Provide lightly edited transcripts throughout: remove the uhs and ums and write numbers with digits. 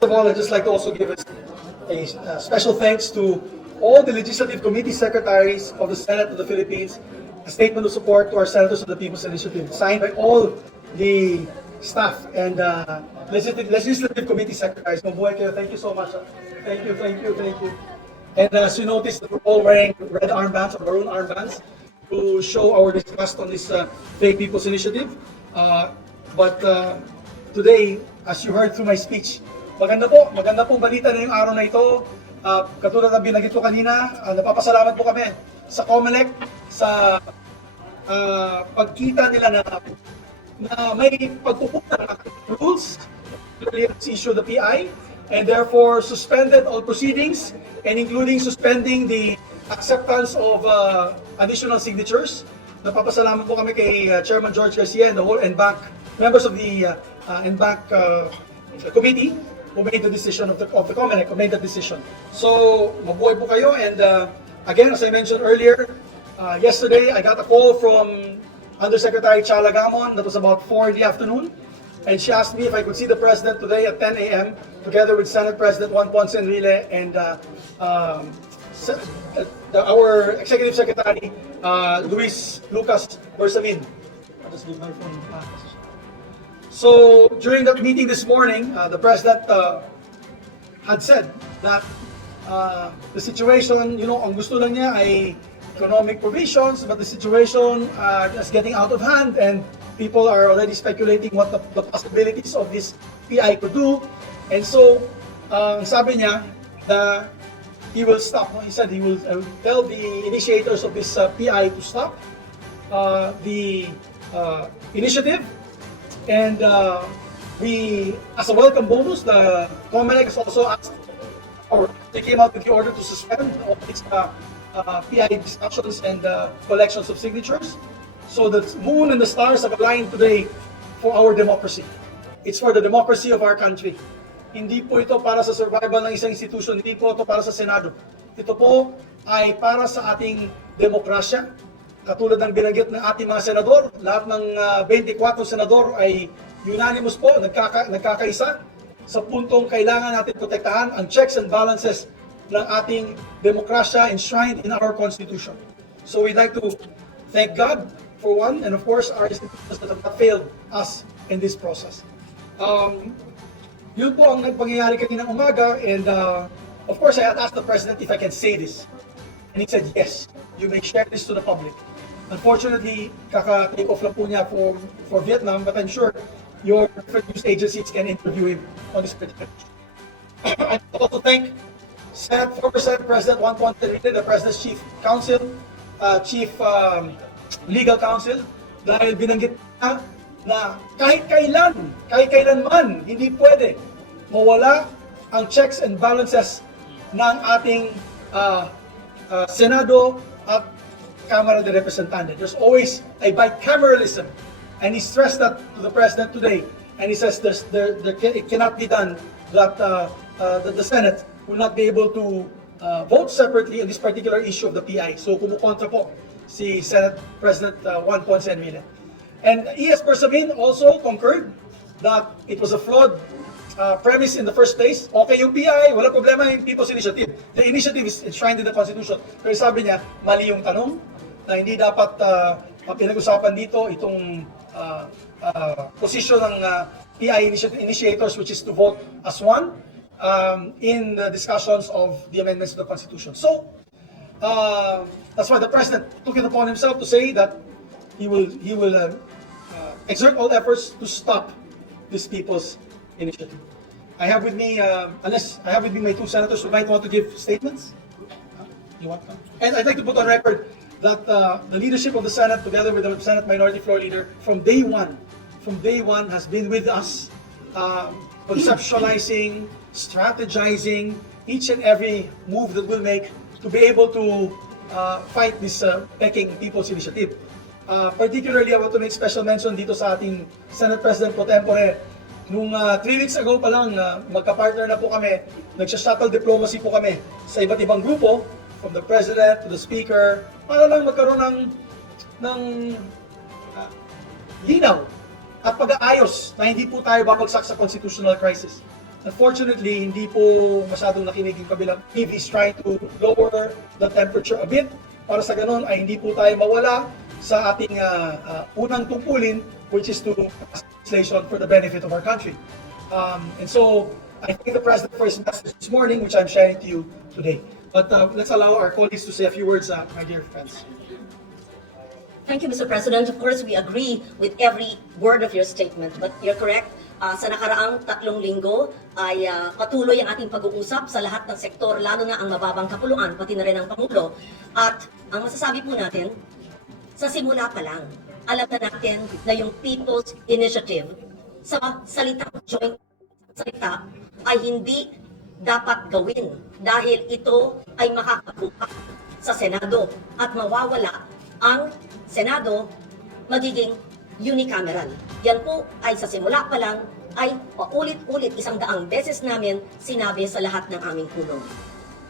First of all, I'd just like to also give a special thanks to all the Legislative Committee Secretaries of the Senate of the Philippines, a statement of support to our Senators of the People's Initiative, signed by all the staff and Legislative Committee Secretaries. Mabuhay kayo. Thank you so much. Thank you, thank you, thank you. And as you notice, we're all wearing red armbands or maroon armbands to show our disgust on this fake People's Initiative. But today, as you heard through my speech, maganda pong balita na yung araw na ito. Katulad na binanggit ko kanina, napapasalamat po kami sa COMELEC sa pagkita nila na may pagpupunta ng rules, issue the PI, and therefore suspended all proceedings, and including suspending the acceptance of additional signatures. Napapasalamat po kami kay Chairman George Garcia and the whole NBank, members of the NBank committee who made the decision of the COMELEC, who made that decision. So, mabuhay po kayo, and again, as I mentioned earlier, yesterday I got a call from Undersecretary Chala Gamon. That was about 4 in the afternoon, and she asked me if I could see the President today at 10 a.m. together with Senate President Juan Ponce Enrile and our Executive Secretary Luis Lucas Bersamin. I'll just leave my phone. So during that meeting this morning, the President had said that the situation, ang gusto lang niya ay economic provisions, but the situation is getting out of hand, and people are already speculating what the possibilities of this PI could do. And so, sabi niya na he will stop. He said he will tell the initiators of this PI to stop the initiative. And we, as a welcome bonus, the COMELEC has also asked, or they came out with the order to suspend all these PI discussions and collections of signatures. So the moon and the stars have aligned today for our democracy. It's for the democracy of our country. Hindi po ito para sa survival ng isang institution, hindi po ito para sa Senado. Ito po ay para sa ating demokrasya. Katulad ng binanggit ng ating mga senador, lahat ng 24 senador ay unanimous po, nagkakaisa sa puntong kailangan natin protektahan ang checks and balances ng ating demokrasya enshrined in our Constitution. So we'd like to thank God for one, and of course our institutions that have not failed us in this process. Yun po ang nagpangyayari kaninang umaga, and of course I had asked the President if I can say this, and he said yes, you may share this to the public. Unfortunately, kaka-take off lang po niya for Vietnam, but I'm sure your different news agencies can interview him on this particular issue. I'd also thank former Senate President Juan Ponce Enrile, the President's Chief Counsel, Chief Legal Counsel, dahil binanggit na kahit kailanman, hindi pwede mawala ang checks and balances ng ating Senado at Kamara de Representantes. There's always a bicameralism, and he stressed that to the President today, and he says it cannot be done that the Senate will not be able to vote separately on this particular issue of the PI. So kumukontra po si Senate President Juan Ponce Enrile. And E.S. Bersamin also concurred that it was a flawed premise in the first place. Okay yung PI, wala problema yung People's Initiative. The initiative is enshrined in the Constitution. Pero sabi niya, mali yung tanong, na hindi dapat pinag-usapan dito itong posisyon ng PI initiators, which is to vote as one in the discussions of the amendments to the Constitution. So, that's why the President took it upon himself to say that he will exert all efforts to stop this People's Initiative. I have with me, my two senators who might want to give statements. You want them? And I'd like to put on record that the leadership of the Senate, together with the Senate Minority Floor Leader, from day one, has been with us, conceptualizing, strategizing each and every move that we'll make to be able to fight this Peking People's Initiative. Particularly, I want to make special mention dito sa ating Senate President pro tempore. Nung 3 weeks ago pa lang, magka-partner na po kami, nagsha-shuttle diplomacy po kami sa iba't ibang grupo, from the President to the Speaker, para lang magkaroon ng linaw at pag-aayos na hindi po tayo babagsak sa constitutional crisis. Unfortunately, hindi po masyadong nakinig yung kabilang. EV is trying to lower the temperature a bit para sa ganun ay hindi po tayo mawala sa ating unang tungkulin, which is to pass legislation for the benefit of our country. And so, I thank the President for his message this morning, which I'm sharing to you today. But let's allow our colleagues to say a few words, my dear friends. Thank you, Mr. President. Of course, we agree with every word of your statement, but you're correct. Sa nakaraang 3 linggo ay patuloy ang ating pag-uusap sa lahat ng sektor, lalo na ang mababang kapuluan, pati na rin ang Pangulo. At ang masasabi po natin, sa simula pa lang, alam na natin na yung People's Initiative sa salitang joint salita ay hindi dapat gawin dahil ito ay makakabuka sa Senado at mawawala ang Senado magiging unicameral. Yan po ay sa simula pa lang ay paulit-ulit 100 beses namin sinabi sa lahat ng aming pulong.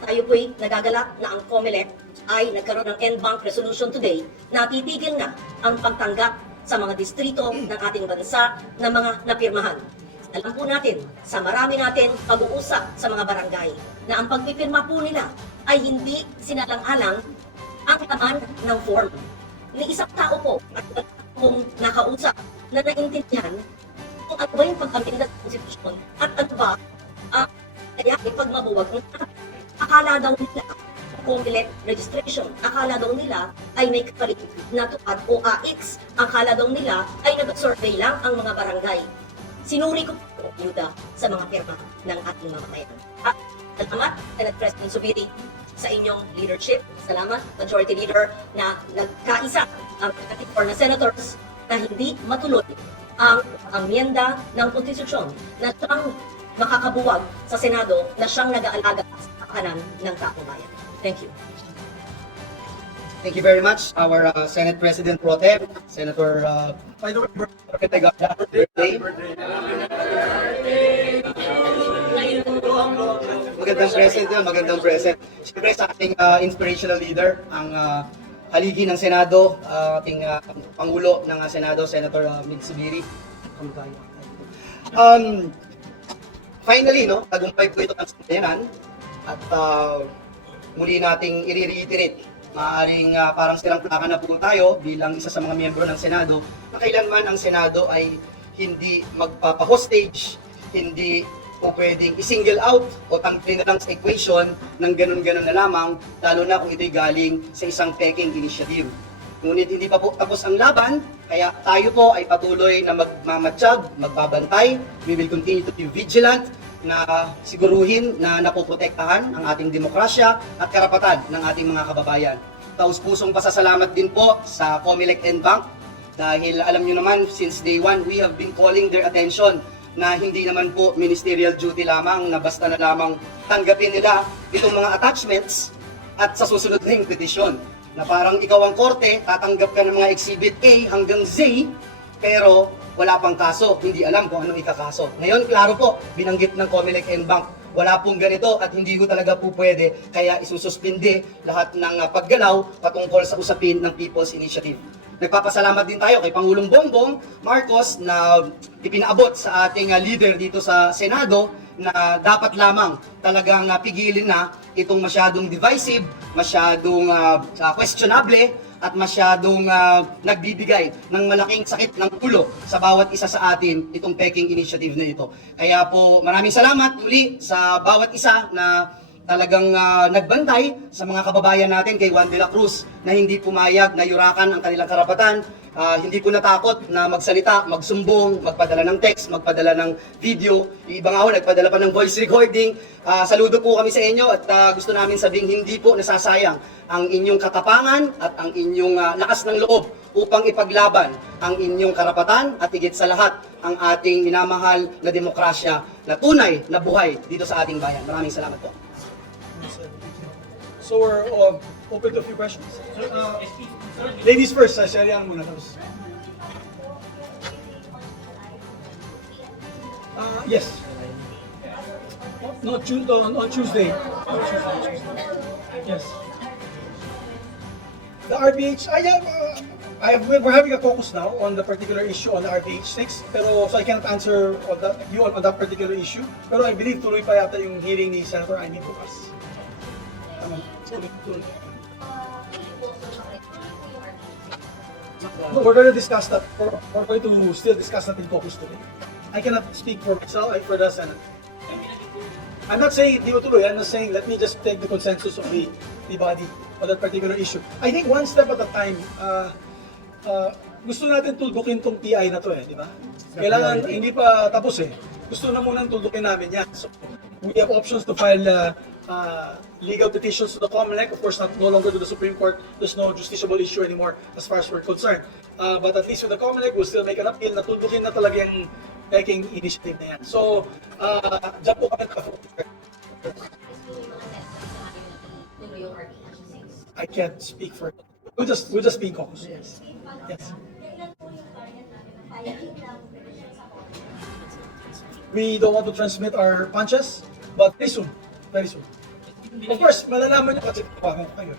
Tayo po'y nagagalak na ang COMELEC ay nagkaroon ng en banc resolution today na titigil na ang pagtanggap sa mga distrito ng ating bansa na mga napirmahan. Alam po natin, sa marami natin pag-uusap sa mga barangay, na ang pagpipirma po nila ay hindi sinalang-alang ang laman ng form. Ni isang tao po at kung nakausap na naintindihan kung ano ba yung pag-amenda sa konstitusyon at ano ba kaya pag mabuwag akala daw nila kung elect registration, akala daw nila ay may kapalit na tuad o AX, akala daw nila ay nag-survey lang ang mga barangay. Sinuri ko po yuda sa mga pirma ng ating mamamayan. Salamat, Senate President Subiri, sa inyong leadership. Salamat, Majority Leader, na nagkaisa ang 34 na senators na hindi matuloy ang amyenda ng konstitusyon na siyang makakabuwag sa Senado na siyang nag-aalaga sa kanan ng taong bayan. Thank you. Thank you very much, our Senate President Pro Tem, Senator By the way, birthday. Magandang present yun, magandang present. Siyempre sa ating inspirational leader, ang haligi ng Senado, ating Pangulo ng Senado, Senator Subiri. Finally, no, tagumpay po ito ng sambayanan at muli nating i-reiterate, maaaring parang silang plaka na po tayo bilang isa sa mga miyembro ng Senado, na kailanman ang Senado ay hindi magpapa-hostage, hindi o pwedeng i-single out o tanggalin na lang sa equation ng ganun-ganun na lamang, lalo na kung ito'y galing sa isang peking initiative. Ngunit hindi pa po tapos ang laban, kaya tayo po ay patuloy na magmamatsyag, magbabantay. We will continue to be vigilant na siguruhin na napoprotektahan ang ating demokrasya at karapatan ng ating mga kababayan. Taus-pusong pasasalamat din po sa COMELEC en banc dahil alam nyo naman, since day one, we have been calling their attention na hindi naman po ministerial duty lamang na basta na lamang tanggapin nila itong mga attachments at sa susunod na yung petisyon. Na parang ikaw ang korte, tatanggap ka ng mga exhibit A hanggang Z, pero wala pang kaso, hindi alam kung anong ikakaso. Ngayon, klaro po, binanggit ng COMELEC en banc, wala pong ganito at hindi ko talaga po pwede, kaya isususpindi lahat ng paggalaw patungkol sa usapin ng People's Initiative. Nagpapasalamat din tayo kay Pangulong Bongbong Marcos na ipinaabot sa ating leader dito sa Senado na dapat lamang talagang pigilin na itong masyadong divisive, masyadong questionable at masyadong nagbibigay ng malaking sakit ng ulo sa bawat isa sa atin itong peking initiative na ito. Kaya po maraming salamat muli sa bawat isa na talagang nagbantay sa mga kababayan natin kay Juan de la Cruz na hindi pumayag na yurakan ang kanilang karapatan, hindi po natakot na magsalita, magsumbong, magpadala ng text, magpadala ng video. Yung iba nga ho, nagpadala pa ng voice recording. Saludo po kami sa inyo at gusto namin sabing hindi po nasasayang ang inyong katapangan at ang inyong lakas ng loob upang ipaglaban ang inyong karapatan at higit sa lahat ang ating minamahal na demokrasya na tunay na buhay dito sa ating bayan. Maraming salamat po. So we're open to a few questions. Ladies first, Sharian muna. Yes. No, on Tuesday. Yes. The RBH, we're having a focus now on the particular issue on the RTH6, pero so I cannot answer on that particular issue. Pero I believe tuloy pa yata yung hearing ni Senator Amy bukas. Tuloy. No, we're going to discuss that. We're going to still discuss that in caucus today. I cannot speak for myself, for the Senate. I'm not saying di tuloy. I'm not saying let me just take the consensus of the body on that particular issue. I think one step at a time. Gusto natin tuldukin tong PI na to di ba? Kailangan, hindi pa tapos Gusto na munang tuldukin namin yan. So, we have options to file legal petitions to the COMELEC, of course no longer to the Supreme Court. There's no justiciable issue anymore as far as we're concerned. But at least with the COMELEC, we'll still make an appeal na tuldukin na talaga yung taking initiative na yan. So, dyan po kami I can't speak for it. We'll just be in caucus. Yes. We don't want to transmit our punches, but very soon. Of course, malalaman nyo kasi tawagan ko kayo.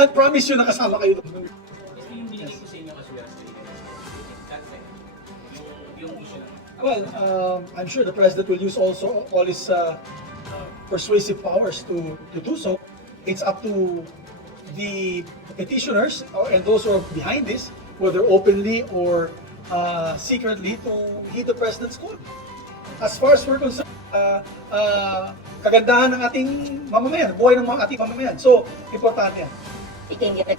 I promise you nakasama kayo doon. Well, I'm sure the President will use also all his persuasive powers to do so. It's up to the petitioners and those who are behind this, whether openly or secretly, to heed the President's call. As far as we're concerned, kagandahan ng ating mamamayan, buhay ng mga ating mamamayan. So, importante yan.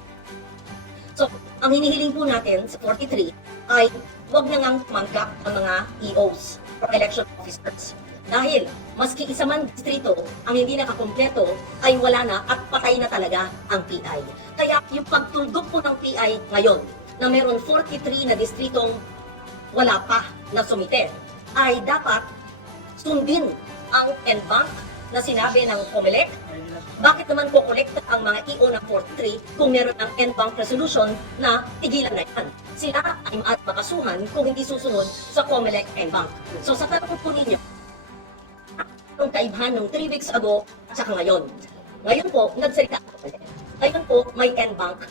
So, ang hinihiling po natin sa 43 ay huwag na ngang tumanggap ang mga EOs or election officers. Dahil, maski isa man distrito ang hindi nakakompleto, ay wala na at patay na talaga ang PI. Kaya yung pagtuldok po ng PI ngayon, na meron 43 na distritong wala pa na sumite, ay dapat sundin ang NBank na sinabi ng COMELEC. Bakit naman po kolekta ang mga EO ng 43 kung meron ng NBank resolution na tigilan na yan? Sila ay makasuhan kung hindi susunod sa COMELEC NBank. So sa tanong po ninyo, ang kaibahan ng 3 weeks ago at saka ngayon. Ngayon po, nagsalita ako. Ngayon po, may NBank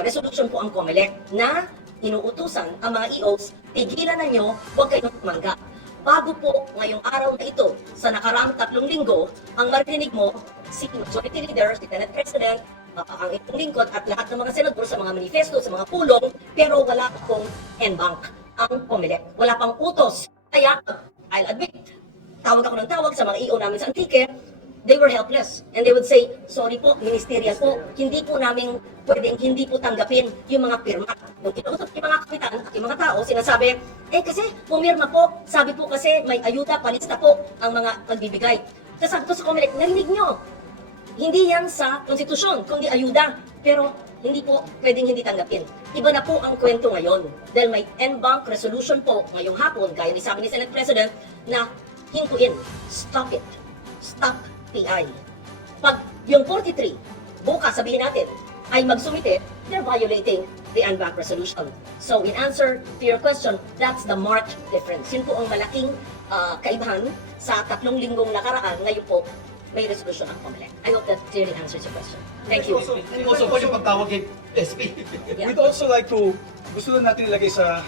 resolution po ang COMELEC na inuutusan ang mga EOs, tigilan na nyo, huwag kayong tumanggap. Bago po ngayong araw na ito, sa nakaraang 3 linggo, ang marinig mo, si Majority Leader, si Senate President, ang itong lingkod at lahat ng mga senador sa mga manifesto, sa mga pulong, pero wala pa pong NBank ang COMELEC. Wala pang utos. Kaya, I'll admit, tawag ako ng tawag sa mga EO namin sa Antique, they were helpless. And they would say, sorry po, ministerial po, hindi po namin pwedeng hindi po tanggapin yung mga pirma. Nung kinausap yung mga kapitan at yung mga tao, sinasabi, kasi pumirma po, sabi po kasi may ayuda, palista po ang mga nagbibigay. Kasabi ko sa COMELEC, narinig nyo, hindi yan sa konstitusyon, kundi ayuda. Pero hindi po pwedeng hindi tanggapin. Iba na po ang kwento ngayon. Dahil may NBank resolution po ngayong hapon, gaya ni sabi ni Senate President, na hintuin, stop it, stop PI. Pag yung 43, bukas sabihin natin, ay magsumite, they're violating the NBank resolution. So in answer to your question, that's the marked difference. Yun po ang malaking kaibahan sa 3 linggong nakaraan. Ngayon po, may resolution ang COMELEC. I hope that clearly answers your question. Thank you. Also po yung pagtawag kay SP. We'd also like to, gusto lang natin ilagay sa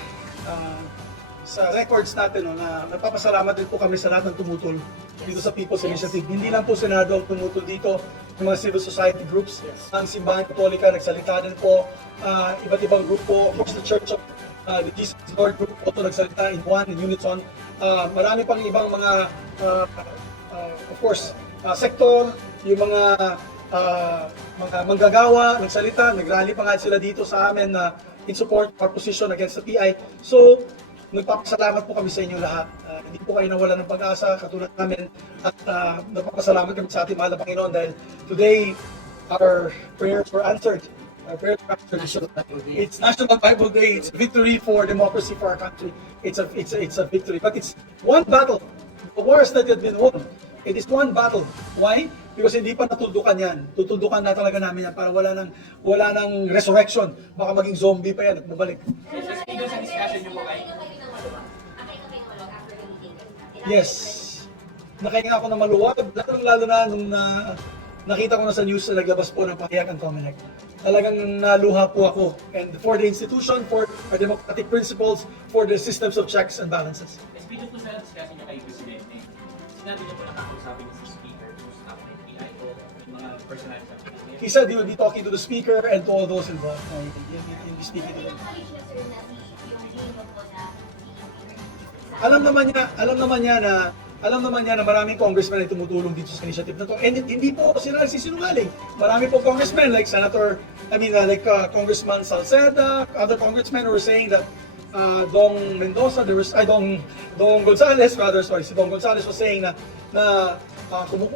records natin na nagpapasalamat din po kami sa lahat ng tumutol dito sa People's Initiative. Hindi lang po Senado ang tumutol dito, yung mga civil society groups, ang Simbahan Katolika, nagsalita din po, iba't ibang group po, of course the Church of the Jesus Lord Group po nagsalita in one, in unison. Marami pang ibang mga, of course, sektor, yung mga manggagawa, nagsalita, nagrally pa nga sila dito sa amin na in support of our position against the PI. So, nagpapasalamat po kami sa inyo lahat. Hindi po kayo nawala ng pag-asa katulad namin at nagpapasalamat kami sa ating mahal na Panginoon dahil today our prayers were answered. Our prayers were answered. It's National Bible Day. It's a victory for democracy for our country. It's a victory. But it's one battle. The wars that had been won. It is one battle. Why? Because hindi pa natuldukan yan. Tutuldukan na talaga namin yan para wala nang resurrection. Baka maging zombie pa yan at bumalik. Yes. Nakahinga ako ng maluwag, lalo na nung nakita ko na sa news na naglabas po ng pahayag ang COMELEC. Talagang naluha po ako. And for the institution, for our democratic principles, for the systems of checks and balances. Speaking po sa discussion niya kay Presidente, sinabi niya po na kakausapin niya si Speaker, yung staff ng PIO, yung mga personal sa PBBM. He said he will be talking to the speaker and to all those involved. He'll be speaking to them. Alam naman niya na maraming congressmen ay tumutulong dito sa initiative na to. And hindi po sila nagsisinungaling. Marami po congressmen like Congressman Salceda, other congressmen who were saying that Dong Mendoza, Dong Gonzales rather, sorry, si Dong Gonzales was saying na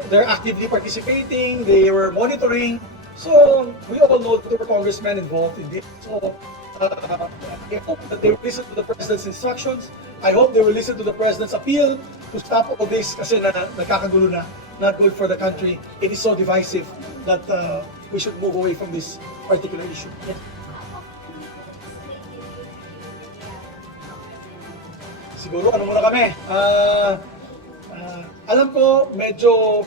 they're actively participating, they were monitoring. So we all know that there were congressmen involved in this. So I hope that they will listen to the President's instructions. I hope they will listen to the President's appeal to stop all this kasi nakakagulo na, not good for the country. It is so divisive that we should move away from this particular issue. Yeah. Siguro, ano muna kami? Alam ko, medyo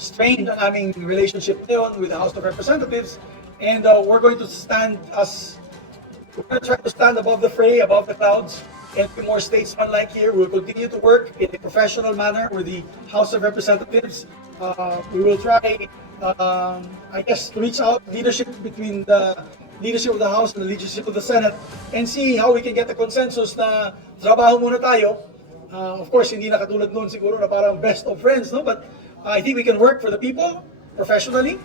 strained ang aming relationship ngayon with the House of Representatives, and we're going to try to stand above the fray, above the clouds, and be more statesman-like here. We'll continue to work in a professional manner with the House of Representatives. We will try, I guess, to reach out leadership between the leadership of the House and the leadership of the Senate and see how we can get a consensus na trabaho muna tayo. Of course, hindi na katulad noon siguro na parang best of friends, no? But I think we can work for the people professionally.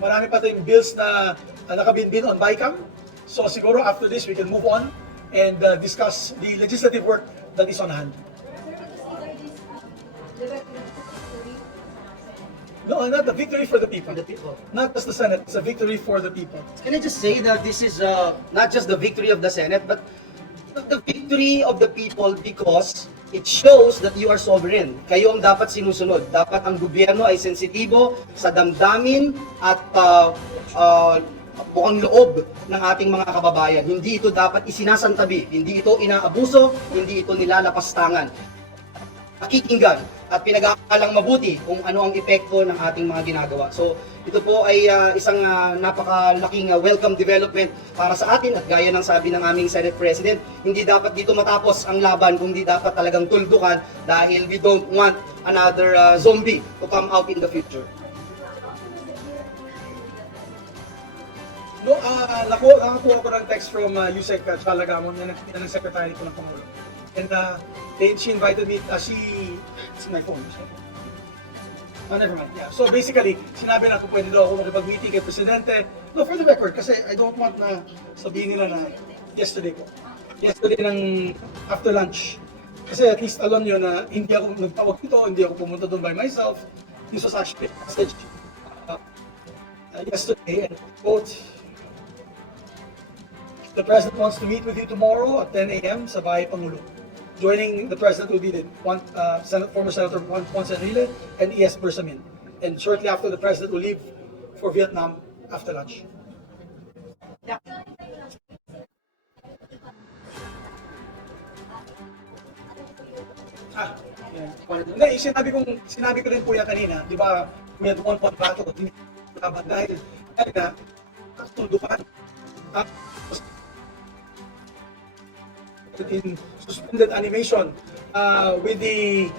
Marami pa tayong bills na nakabinbin on BICAM. So siguro after this, we can move on and discuss the legislative work that is on hand. No, not the victory for the people. The people. Not just the Senate, it's a victory for the people. Can I just say that this is not just the victory of the Senate, but the victory of the people because it shows that you are sovereign. Kayo ang dapat sinusunod. Dapat ang gobyerno ay sensitibo sa damdamin at buong loob ng ating mga kababayan. Hindi ito dapat isinasantabi, hindi ito inaabuso, hindi ito nilalapastangan. Pakikinggan at pinag-aakalang mabuti kung ano ang epekto ng ating mga ginagawa. So, ito po ay isang napakalaking welcome development para sa atin at gaya ng sabi ng aming Senate President, hindi dapat dito matapos ang laban, kundi dapat talagang tuldukan dahil we don't want another zombie to come out in the future. No, nakakuha ko ng text from Yusek Chalagamon, yan ang secretary ko ng Pangulo. And she invited me, it's my phone. Oh, never mind. Yeah. So basically, sinabi na kung pwede daw ako makipag-meeting kay Presidente. No, for the record, kasi I don't want na sabihin nila na yesterday ng after lunch. Kasi at least alam nyo na hindi ako nagtawag dito, hindi ako pumunta doon by myself. This was actually a message yesterday, and quote, the President wants to meet with you tomorrow at 10 a.m. sa Bahay Pangulo. Joining the President will be the former Senator Juan Ponce Enrile and E.S. Bersamin. And shortly after, the President will leave for Vietnam after lunch. Yeah. Hindi, sinabi ko rin po yan kanina, di ba, we had one battle, dahil na, tundukan. In suspended animation with the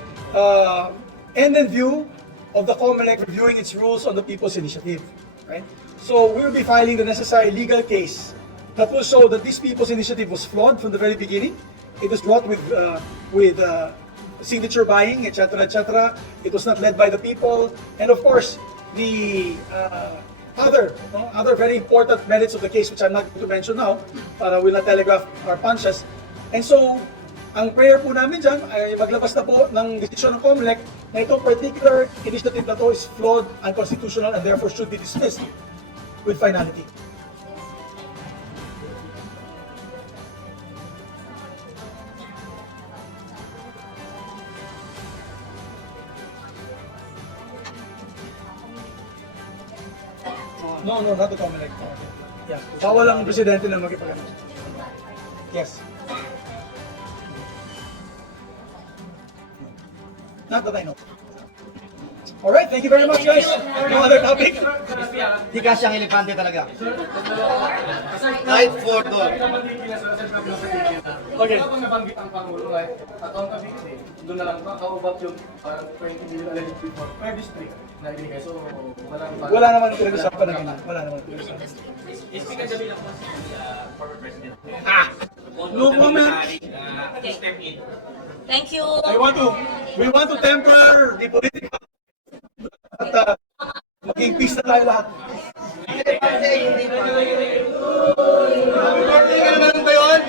end in view of the COMELEC reviewing its rules on the People's Initiative, right? So we will be filing the necessary legal case that will show that this People's Initiative was flawed from the very beginning. It was brought with signature buying, etc., etc. It was not led by the people, and of course the other very important merits of the case, which I'm not going to mention now, para will not telegraph our punches. And so, ang prayer po namin dyan ay maglabas na po ng desisyon ng COMELEC na itong particular initiative na to is flawed, unconstitutional, and therefore should be dismissed with finality. No, not the COMELEC. Yeah. Bawal ang presidente na magipagano. Yes. Not that I know. Alright, thank you very much guys. No other topic? Di kasyang elepante talaga. Kahit 4 doon. Okay. Kapag nabanggit ang Pangulo ay accountability, doon na lang ba, how about yung parang 20 million alleged before per district na ibigay? So, Wala naman pinag-usapan na ganun. Wala naman pinag-usapan. SP kagabi lang po si former President. No comment. Step in. Thank you. We want to temper the political at maging peace na tayo lahat. Happy birthday ka naman ba yun?